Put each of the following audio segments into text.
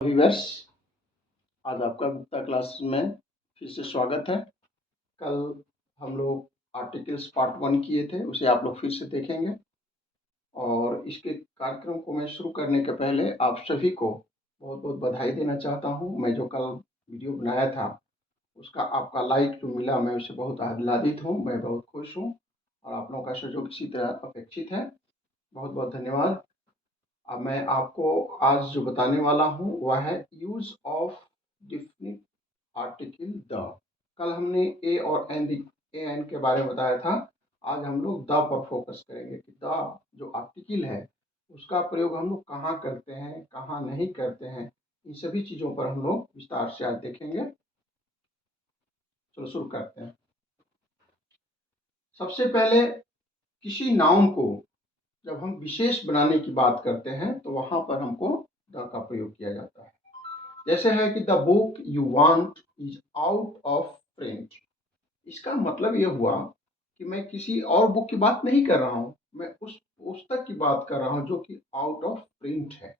Viewers, आज आपका Gupta class में फिर से स्वागत है। कल हम लोग आर्टिकल्स पार्ट 1 किए थे, उसे आप लोग फिर से देखेंगे। और इसके कार्यक्रम को मैं शुरू करने के पहले आप सभी को बहुत बहुत बधाई देना चाहता हूं। मैं जो कल वीडियो बनाया था उसका आपका लाइक जो मिला, मैं उससे बहुत आह्लादित हूँ, मैं बहुत खुश हूँ और आप लोगों का सहयोग इसी तरह अपेक्षित है। बहुत बहुत धन्यवाद। अब मैं आपको आज जो बताने वाला हूँ वह है use of definite article the. कल हमने ए और एन के बारे में बताया था। आज हम लोग द पर फोकस करेंगे कि द जो आर्टिकल है उसका प्रयोग हम लोग कहाँ करते हैं, कहाँ नहीं करते हैं। इन सभी चीज़ों पर हम लोग विस्तार से आज देखेंगे। चलो शुरू करते हैं। सबसे पहले किसी नाउन को जब हम विशेष बनाने की बात करते हैं तो वहां पर हमको द का प्रयोग किया जाता है। जैसे है कि the book you want is out of print. इसका मतलब यह हुआ कि मैं किसी और बुक की बात नहीं कर रहा हूँ, मैं उस पुस्तक की बात कर रहा हूँ जो कि आउट ऑफ प्रिंट है।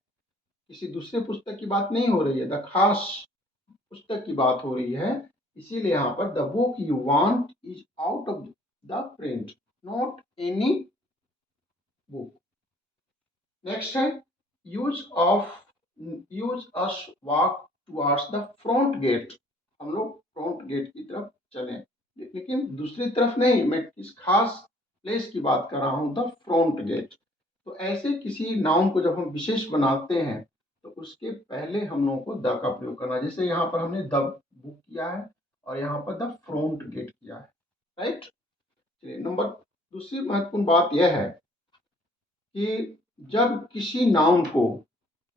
किसी दूसरे पुस्तक की बात नहीं हो रही है, द खास पुस्तक की बात हो रही है। इसीलिए यहाँ पर the book you want is out of the print, not any book. Next है use of use us walk towards the front gate. हम लोग फ्रंट गेट की तरफ चलें, लेकिन दूसरी तरफ नहीं, मैं किस खास प्लेस की बात कर रहा हूँ, द फ्रंट गेट। तो ऐसे किसी नाउन को जब हम विशेष बनाते हैं तो उसके पहले हम लोगों को द का प्रयोग करना है। जैसे यहाँ पर हमने द बुक किया है और यहाँ पर द फ्रंट गेट किया है, राइट। चलिए, नंबर दूसरी महत्वपूर्ण बात यह है कि जब किसी नाउन को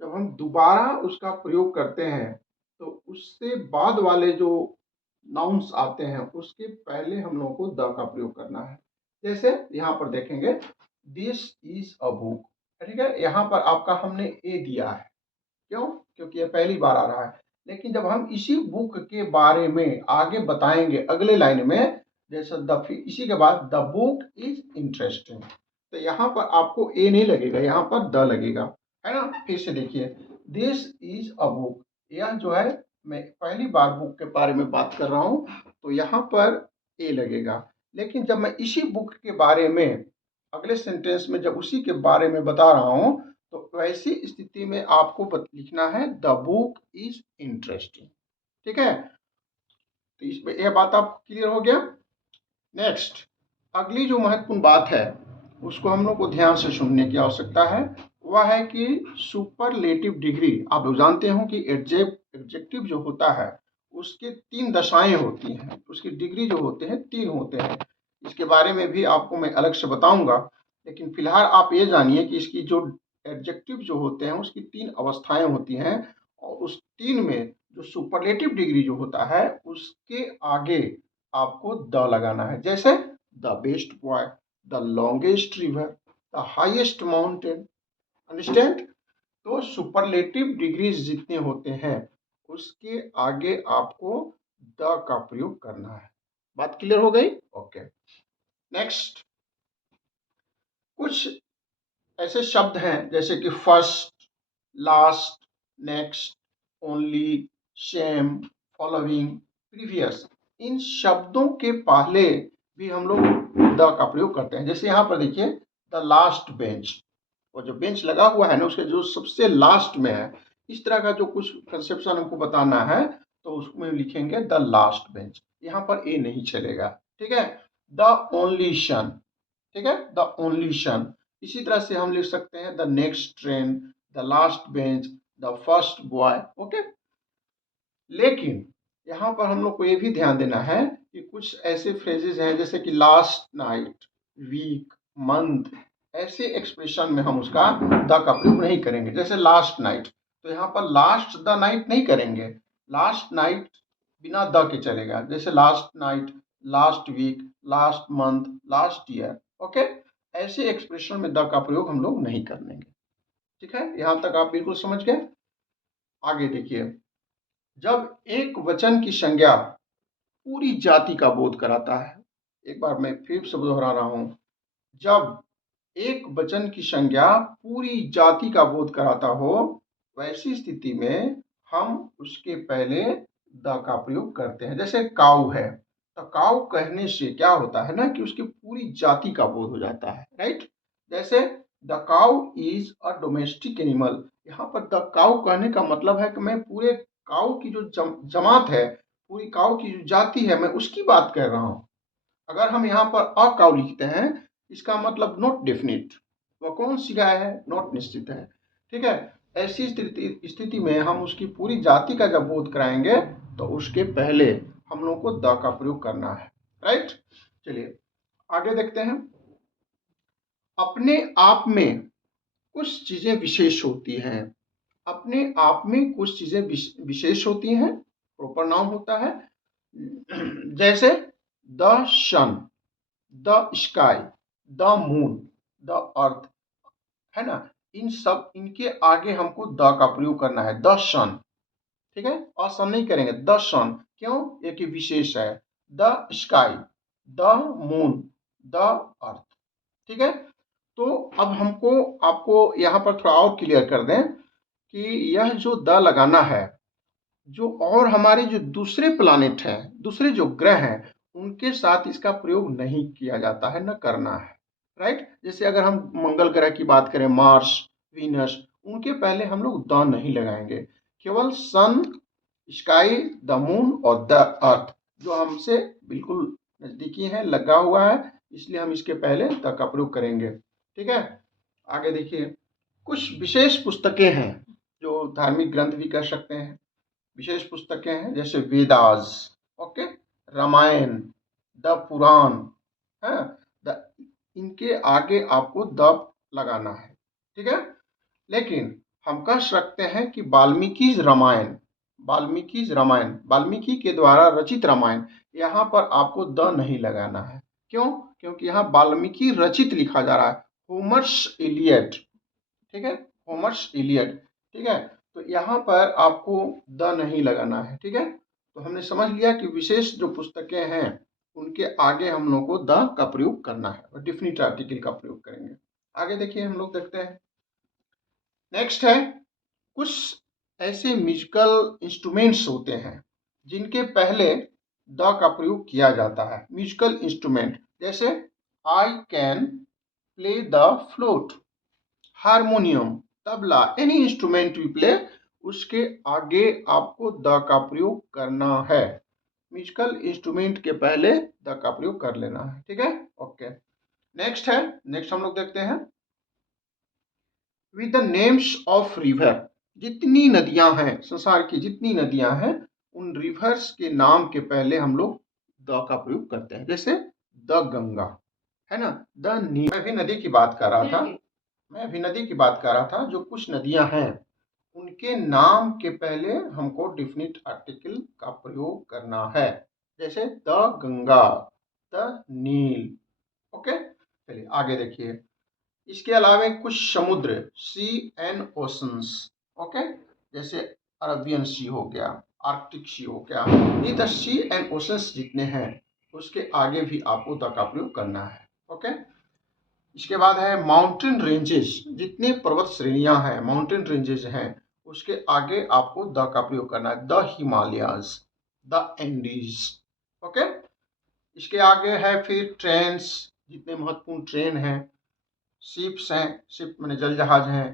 जब हम दोबारा उसका प्रयोग करते हैं तो उससे बाद वाले जो नाउन्स आते हैं उसके पहले हम लोगों को द का प्रयोग करना है। जैसे यहाँ पर देखेंगे दिस इज अ बुक, ठीक है। यहाँ पर आपका हमने ए दिया है, क्यों? क्योंकि यह पहली बार आ रहा है। लेकिन जब हम इसी बुक के बारे में आगे बताएंगे अगले लाइन में, जैसे द, इसी के बाद द बुक इज इंटरेस्टिंग, तो यहाँ पर आपको ए नहीं लगेगा, यहाँ पर द लगेगा, है ना। फिर से देखिए दिस इज अ बुक, यह जो है मैं पहली बार बुक के बारे में बात कर रहा हूँ तो यहाँ पर ए लगेगा। लेकिन जब मैं इसी बुक के बारे में अगले सेंटेंस में जब उसी के बारे में बता रहा हूँ तो वैसी स्थिति में आपको लिखना है द बुक इज इंटरेस्टिंग, ठीक है। तो इसमें यह बात आप क्लियर हो गया। नेक्स्ट, अगली जो महत्वपूर्ण बात है उसको हम लोग को ध्यान से सुनने की आवश्यकता है। वह है कि सुपरलेटिव डिग्री। आप लोग जानते हो कि एडजेक्टिव जो होता है उसके 3 दशाएं होती हैं, उसकी डिग्री जो होते हैं 3 होते हैं। इसके बारे में भी आपको मैं अलग से बताऊंगा, लेकिन फिलहाल आप ये जानिए कि इसकी जो एडजेक्टिव जो होते हैं उसकी 3 अवस्थाएं होती हैं और उस 3 में जो सुपरलेटिव डिग्री जो होता है उसके आगे आपको द लगाना है। जैसे the best boy, the longest river, the highest mountain, understand. तो सुपरलेटिव डिग्रीज जितने होते हैं उसके आगे आपको द का प्रयोग करना है। बात क्लियर हो गई? ओके। नेक्स्ट, कुछ ऐसे शब्द हैं जैसे कि first, last, next, only, same, following, previous. इन शब्दों के पहले भी हम लोग द का प्रयोग करते हैं। जैसे यहाँ पर देखिए द लास्ट बेंच, और जो बेंच लगा हुआ है ना उसके जो सबसे लास्ट में है, इस तरह का जो कुछ कंसेप्शन हमको बताना है तो उसमें लिखेंगे द लास्ट बेंच। यहाँ पर ए नहीं चलेगा, ठीक है। द ओनली सन, ठीक है, द ओनली सन। इसी तरह से हम लिख सकते हैं the next train, the last bench, the first boy, okay. लेकिन यहाँ पर हम लोग को ये भी ध्यान देना है कि कुछ ऐसे फ्रेजेस हैं जैसे कि लास्ट नाइट, वीक, मंथ, ऐसे एक्सप्रेशन में हम उसका द का प्रयोग नहीं करेंगे। जैसे लास्ट नाइट, तो यहाँ पर लास्ट द नाइट नहीं करेंगे, लास्ट नाइट बिना द के चलेगा। जैसे last night, last week, last month, last year, okay. ऐसे एक्सप्रेशन में द का प्रयोग हम लोग नहीं करेंगे, ठीक है। यहाँ तक आप बिल्कुल समझ गए। आगे देखिए, जब एक वचन की संज्ञा पूरी जाति का बोध कराता है, एक बार मैं फिर से दोहरा रहा हूं, जब एक वचन की संज्ञा पूरी जाति का बोध कराता हो वैसी स्थिति में हम उसके पहले द का प्रयोग करते हैं। जैसे काऊ है, तो काऊ कहने से क्या होता है ना कि उसकी पूरी जाति का बोध हो जाता है, राइट। जैसे the cow is a domestic animal, यहाँ पर द काऊ कहने का मतलब है कि मैं पूरे काऊ की जो जमात है, पूरी काऊ की जो जाति है, मैं उसकी बात कर रहा हूँ। अगर हम यहाँ पर अ काऊ लिखते हैं, इसका मतलब नॉट डेफिनिट, वह कौन सी गाय है, नॉट निश्चित है, ठीक है। ऐसी स्थिति में हम उसकी पूरी जाति का जब बोध कराएंगे तो उसके पहले हम लोग को द का प्रयोग करना है, राइट। चलिए आगे देखते हैं। अपने आप में कुछ चीजें विशेष होती हैं, अपने आप में कुछ चीजें विशेष होती हैं, प्रॉपर नाउन होता है। जैसे the sun, the sky, the moon, the earth, है ना। इन सब, इनके आगे हमको द का प्रयोग करना है। द सन, ठीक है, असन नहीं करेंगे, द सन, क्यों, एक विशेष है। The sky, the moon, the अर्थ, ठीक है। तो अब हमको आपको यहाँ पर थोड़ा और क्लियर कर दें कि यह जो द लगाना है, जो और हमारे जो दूसरे प्लानेट हैं, दूसरे जो ग्रह हैं, उनके साथ इसका प्रयोग नहीं किया जाता है, न करना है, राइट। जैसे अगर हम मंगल ग्रह की बात करें, मार्स, वीनस, उनके पहले हम लोग द नहीं लगाएंगे। केवल सन, स्काई, द मून और द अर्थ जो हमसे बिल्कुल नजदीकी है, लगा हुआ है, इसलिए हम इसके पहले द का प्रयोग करेंगे, ठीक है। आगे देखिए, कुछ विशेष पुस्तकें हैं जो धार्मिक ग्रंथ भी कह सकते हैं, विशेष पुस्तकें हैं, जैसे वेदास, ओके, रामायण, द पुराण, है, द, इनके आगे आपको द लगाना है, ठीक है। लेकिन हम कह सकते हैं कि वाल्मीकि रामायण, वाल्मीकि के द्वारा रचित रामायण, यहाँ पर आपको द नहीं लगाना है। क्यों, क्योंकि यहाँ वाल्मीकि रचित लिखा जा रहा है, होमर्स इलियड, ठीक है, होमर्स इलियड, ठीक है। तो यहाँ पर आपको द नहीं लगाना है, ठीक है। तो हमने समझ लिया कि विशेष जो पुस्तकें हैं उनके आगे हम लोग को द का प्रयोग करना है और डिफिनिट आर्टिकल का प्रयोग करेंगे। आगे देखिए, हम लोग देखते हैं, नेक्स्ट है, कुछ ऐसे म्यूजिकल इंस्ट्रूमेंट्स होते हैं जिनके पहले द का प्रयोग किया जाता है। म्यूजिकल इंस्ट्रूमेंट, जैसे I can play the flute, harmonium, tabla, any instrument we play, उसके आगे आपको द का प्रयोग करना है। म्यूजिकल इंस्ट्रूमेंट के पहले द का प्रयोग कर लेना है, ठीक है, ओके। नेक्स्ट हम लोग देखते हैं, with the names of river, जितनी नदियां हैं, संसार की जितनी नदियां हैं, उन रिवर्स के नाम के पहले हम लोग द का प्रयोग करते हैं। जैसे द गंगा, है ना, द नील। मैं भी नदी की बात कर रहा था, जो कुछ नदियां हैं उनके नाम के पहले हमको डिफिनिट आर्टिकल का प्रयोग करना है। जैसे the Ganga, the Nile, okay. चलिए आगे देखिए, इसके अलावा कुछ समुद्र, सी एंड ओशंस, ओके, जैसे अरबियन सी हो गया, आर्कटिक सी हो गया, ये द सी एंड ओशंस जितने हैं उसके आगे भी आपको द का प्रयोग करना है, ओके। इसके बाद है माउंटेन रेंजेस, जितने पर्वत श्रेणियां हैं, माउंटेन रेंजेस हैं, उसके आगे आपको द का प्रयोग करना है। The Himalayas, the Andes, okay. इसके आगे है फिर ट्रेन्स, जितने महत्वपूर्ण ट्रेन हैं, शिप्स हैं, शिप मैंने जल जहाज हैं,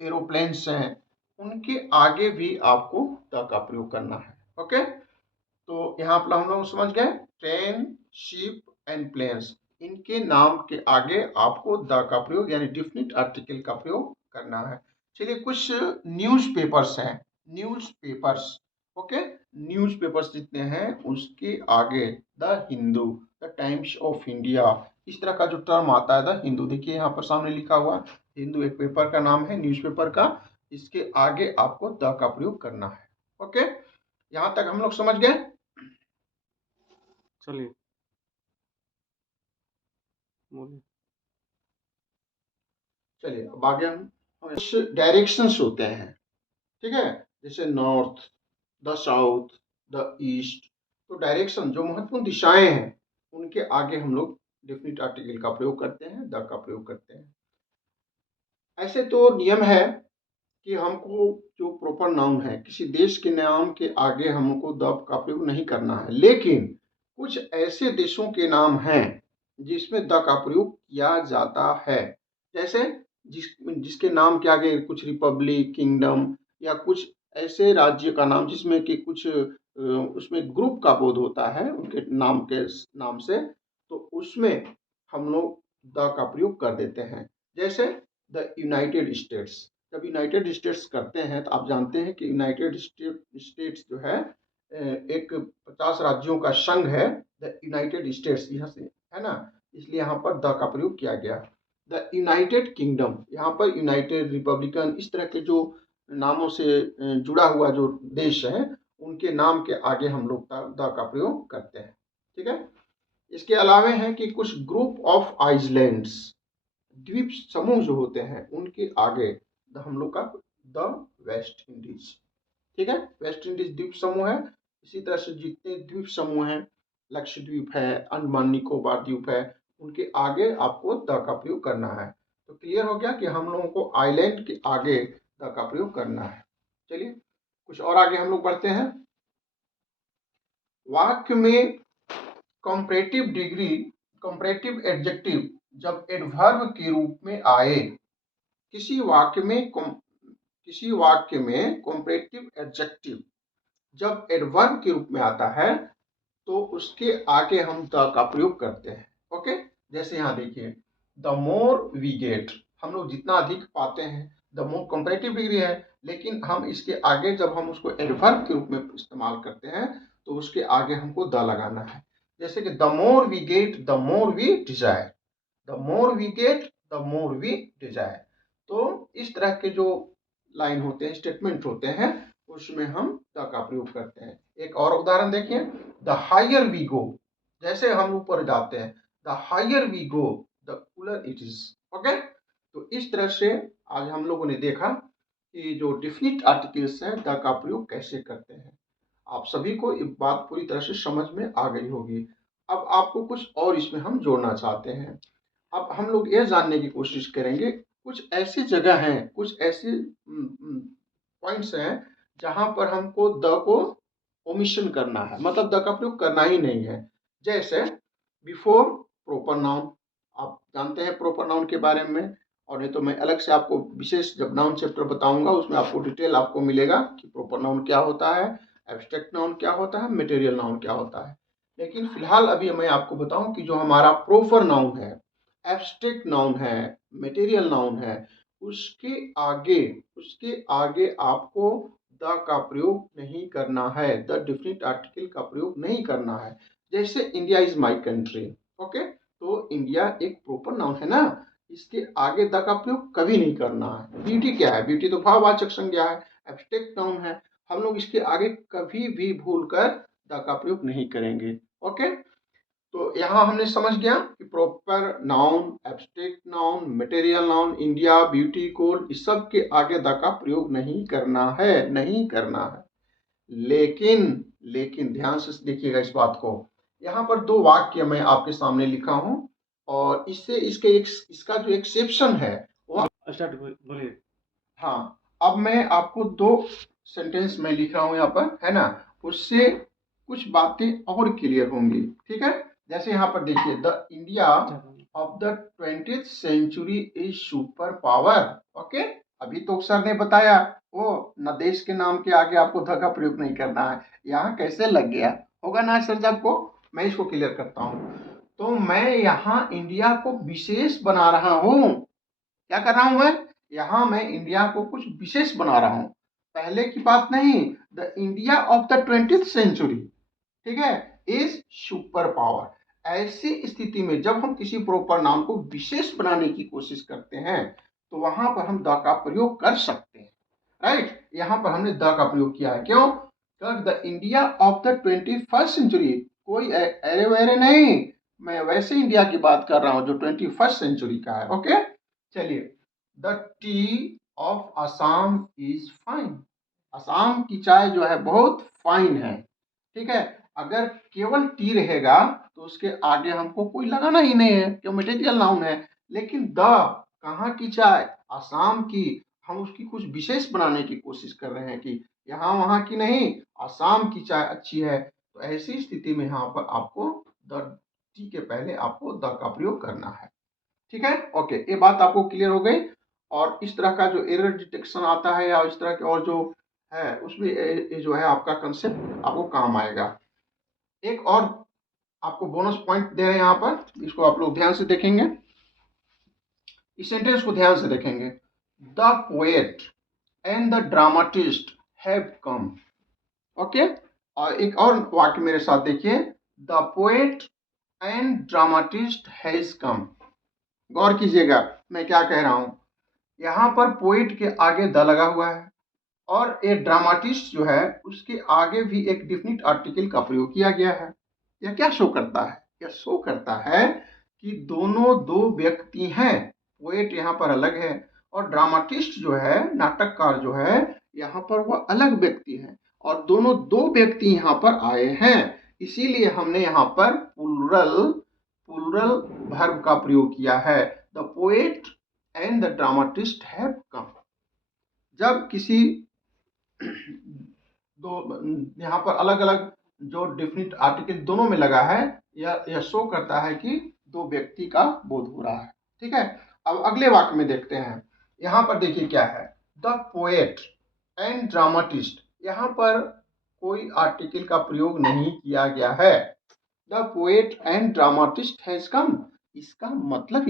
एरोप्लेन्स हैं, उनके आगे भी आपको द का प्रयोग करना है, ओके। तो यहाँ पर हम लोग समझ गए, ट्रेन, शिप एंड प्लेन्स, इनके नाम के आगे आपको द का प्रयोग यानी डिफिनिट आर्टिकल का प्रयोग करना है। चलिए, कुछ न्यूज़पेपर्स हैं, न्यूज़पेपर्स, ओके, न्यूज़पेपर्स जितने हैं उसके आगे the Hindu, the times of India, इस तरह का जो टर्म आता है द हिंदू, देखिए यहाँ पर सामने लिखा हुआ, हिंदू एक पेपर का नाम है, न्यूज़पेपर का, इसके आगे आपको द का प्रयोग करना है, ओके। यहाँ तक हम लोग समझ गए। चलिए बोलिए। चलिए अब आगे हम कुछ डायरेक्शंस होते हैं, ठीक है, जैसे north, the south, the east. तो डायरेक्शन जो महत्वपूर्ण दिशाएं हैं उनके आगे हम लोग डेफिनिट आर्टिकल का प्रयोग करते हैं, द का प्रयोग करते हैं। ऐसे तो नियम है कि हमको जो प्रॉपर नाउन है किसी देश के नाम के आगे हमको द का प्रयोग नहीं करना है, लेकिन कुछ ऐसे देशों के नाम हैं जिसमें द का प्रयोग किया जाता है। जैसे जिसके नाम के आगे कुछ रिपब्लिक, किंगडम या कुछ ऐसे राज्य का नाम जिसमें कि कुछ उसमें ग्रुप का बोध होता है उनके नाम से, तो उसमें हम लोग द का प्रयोग कर देते हैं। जैसे द यूनाइटेड स्टेट्स, जब यूनाइटेड स्टेट्स करते हैं तो आप जानते हैं कि यूनाइटेड स्टेट्स जो है एक 50 राज्यों का संघ है, द यूनाइटेड स्टेट्स यहाँ से है ना, इसलिए यहाँ पर द का प्रयोग किया गया। द यूनाइटेड किंगडम, यहाँ पर यूनाइटेड, रिपब्लिकन, इस तरह के जो नामों से जुड़ा हुआ जो देश है उनके नाम के आगे हम लोग द का प्रयोग करते हैं। ठीक है, इसके अलावे हैं कि कुछ ग्रुप ऑफ आइलैंड्स, द्वीप समूह जो होते हैं उनके आगे हम लोग का द वेस्ट इंडीज। ठीक है, वेस्ट इंडीज द्वीप समूह है। इसी तरह से जितने द्वीप समूह हैं, लक्षद्वीप है, अंडमान निकोबार द्वीप है, उनके आगे आपको द का प्रयोग करना है। तो क्लियर हो गया कि हम लोगों को आइलैंड के आगे द का प्रयोग करना है। चलिए कुछ और आगे हम लोग बढ़ते हैं। वाक्य में कंपैरेटिव डिग्री, कंपैरेटिव एडजेक्टिव जब एडवर्ब के रूप में आए, किसी वाक्य में कंपैरेटिव एडजेक्टिव जब एडवर्ब के रूप में आता है तो उसके आगे हम द का प्रयोग करते हैं। ओके, जैसे यहाँ देखिए, द मोर वी गेट, हम लोग जितना अधिक पाते हैं, द मोर कंपैरेटिव डिग्री है, लेकिन हम इसके आगे जब हम उसको एडवर्ब के रूप में इस्तेमाल करते हैं तो उसके आगे हमको द लगाना है। जैसे कि the more we get the more we desire, the more we get the more we desire. तो इस तरह के जो लाइन होते हैं, स्टेटमेंट होते हैं, उसमें हम द का प्रयोग करते हैं। एक और उदाहरण देखिए, द हायर वी गो, जैसे हम ऊपर जाते हैं, the higher we go the cooler it is. Okay, तो इस तरह से आज हम लोगों ने देखा कि जो डिफिनिट आर्टिकल्स है द का प्रयोग कैसे करते हैं। आप सभी को ये बात पूरी तरह से समझ में आ गई होगी। अब आपको कुछ और इसमें हम जोड़ना चाहते हैं। अब हम लोग यह जानने की कोशिश करेंगे, कुछ ऐसी जगह हैं, कुछ ऐसे पॉइंट्स हैं जहां पर हमको द को ओमिशन करना है, मतलब द का प्रयोग करना ही नहीं है। जैसे बिफोर प्रॉपर नाउन, आप जानते हैं प्रॉपर नाउन के बारे में, और नहीं तो मैं अलग से आपको विशेष जब नाउन चैप्टर बताऊंगा उसमें आपको डिटेल आपको मिलेगा कि प्रॉपर नाउन क्या होता है, एब्स्ट्रैक्ट नाउन क्या होता है, मटेरियल नाउन क्या होता है। लेकिन फिलहाल अभी मैं आपको बताऊं कि जो हमारा प्रॉपर नाउन है, एब्स्ट्रैक्ट नाउन है, मटेरियल नाउन है, उसके आगे आपको द का प्रयोग नहीं करना है, द डिफिनिट आर्टिकल का प्रयोग नहीं करना है। जैसे India is my country, okay, तो इंडिया एक प्रॉपर नाउन है ना, इसके आगे द का प्रयोग कभी नहीं करना है। ब्यूटी क्या है, ब्यूटी तो भाववाचक संज्ञा है, एब्स्ट्रैक्ट नाउन है, हम लोग इसके आगे कभी भी भूलकर द का प्रयोग नहीं करेंगे। ओके, तो यहाँ हमने समझ गया कि proper noun, abstract noun, material noun, India, beauty, gold, इस सब के आगे द का प्रयोग नहीं करना है, नहीं करना है। लेकिन ध्यान से देखिएगा इस बात को, यहाँ पर दो वाक्य मैं आपके सामने लिखा हूं और इसका जो एक्सेप्शन है वो स्टार्ट बोलिए। हाँ, अब मैं आपको दो सेंटेंस में लिख रहा हूं यहाँ पर, है ना, उससे कुछ बातें और क्लियर होंगी। ठीक है, जैसे यहाँ पर देखिए, the India of the 20th century is super power. Okay, अभी तो सर ने बताया वो न देश के नाम के आगे आपको ध का प्रयोग नहीं करना है, यहाँ कैसे लग गया होगा ना सर? जब को मैं इसको क्लियर करता हूँ, तो मैं यहाँ इंडिया को विशेष बना रहा हूँ। क्या कर रहा हूं मैं यहाँ? मैं इंडिया को कुछ विशेष बना रहा हूं, पहले की बात नहीं। The India of the 20th century, ठीक है, इज सुपर पावर। ऐसी स्थिति में जब हम किसी प्रॉपर नाउन को विशेष बनाने की कोशिश करते हैं तो वहां पर हम द का प्रयोग कर सकते हैं। राइट, यहाँ पर हमने द का प्रयोग किया है। क्यों? The India of the 21st century, कोई अरे वैरे नहीं, मैं वैसे इंडिया की बात कर रहा हूं जो 21st सेंचुरी का है। ओके, चलिए, the T of Assam is fine, Assam की चाय जो है बहुत फाइन है। ठीक है, अगर केवल टी रहेगा तो उसके आगे हमको कोई लगाना ही नहीं है, क्यों? मटेरियल नाउन है। लेकिन द, कहाँ की चाय? असम की, हम उसकी कुछ विशेष बनाने की कोशिश कर रहे हैं कि यहाँ वहाँ की नहीं, आसाम की चाय अच्छी है, तो ऐसी स्थिति में यहाँ पर आपको द टी के पहले आपको द का प्रयोग करना है। ठीक है, ओके, ये बात आपको क्लियर हो गई। और इस तरह का जो एरर डिटेक्शन आता है या इस तरह के और जो है उसमें ये जो है आपका कंसेप्ट आपको काम आएगा। एक और आपको बोनस पॉइंट दे रहे हैं यहाँ पर, इसको आप लोग ध्यान से देखेंगे, इस सेंटेंस को ध्यान से देखेंगे। The poet and the dramatist have come. Okay, और एक और वाक्य मेरे साथ देखिए, the poet and dramatist has come. गौर कीजिएगा मैं क्या कह रहा हूं, यहाँ पर पोएट के आगे द लगा हुआ है और एक ड्रामाटिस्ट जो है उसके आगे भी एक डिफिनिट आर्टिकल का प्रयोग किया गया है। यह क्या शो करता है? यह शो करता है कि दोनों दो व्यक्ति हैं। पोएट यहाँ पर अलग है और ड्रामाटिस्ट जो है, नाटककार जो है, यहाँ पर वह अलग व्यक्ति है और दोनों दो व्यक्ति यहाँ पर आए हैं। इसीलिए हमने यहाँ पर प्लूरल वर्ब का प्रयोग किया है। The poet and the dramatist have कम। जब किसी दो यहाँ पर अलग अलग जो डिफिनिट आर्टिकल दोनों में लगा है, यह शो करता है कि दो व्यक्ति का बोध हो रहा है। ठीक है, अब अगले वाक्य में देखते हैं। यहाँ पर देखिए क्या है, द पोएट एंड ड्रामाटिस्ट। यहाँ पर कोई आर्टिकल का प्रयोग नहीं किया गया है। The poet and dramatist has कम। इसका मतलब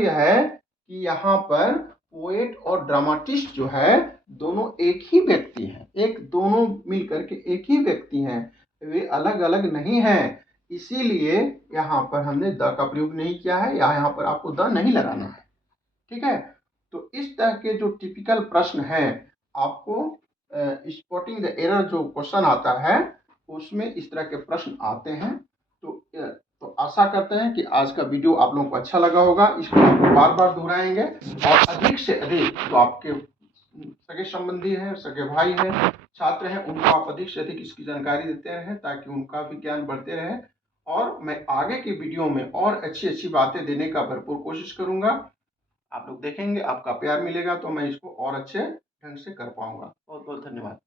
यह है कि यहाँ पर पोएट और ड्रामाटिस्ट जो है दोनों एक ही व्यक्ति हैं, दोनों मिलकर के एक ही व्यक्ति हैं, वे अलग अलग नहीं हैं। इसीलिए यहाँ पर हमने द का प्रयोग नहीं किया है, या यहाँ पर आपको द नहीं लगाना है। ठीक है, तो इस तरह के जो टिपिकल प्रश्न हैं, आपको स्पॉटिंग द एरर जो क्वेश्चन आता है उसमें इस तरह के प्रश्न आते हैं। तो आशा करते हैं कि आज का वीडियो आप लोगों को अच्छा लगा होगा। इसको आप बार बार दोहराएंगे और अधिक से अधिक जो आपके सगे संबंधी हैं, सगे भाई हैं, छात्र हैं, उनको आप अधिक से अधिक इसकी जानकारी देते रहें ताकि उनका भी ज्ञान बढ़ते रहे। और मैं आगे के वीडियो में और अच्छी अच्छी बातें देने का भरपूर कोशिश करूंगा। आप लोग देखेंगे, आपका प्यार मिलेगा तो मैं इसको और अच्छे ढंग से कर पाऊंगा। बहुत बहुत धन्यवाद।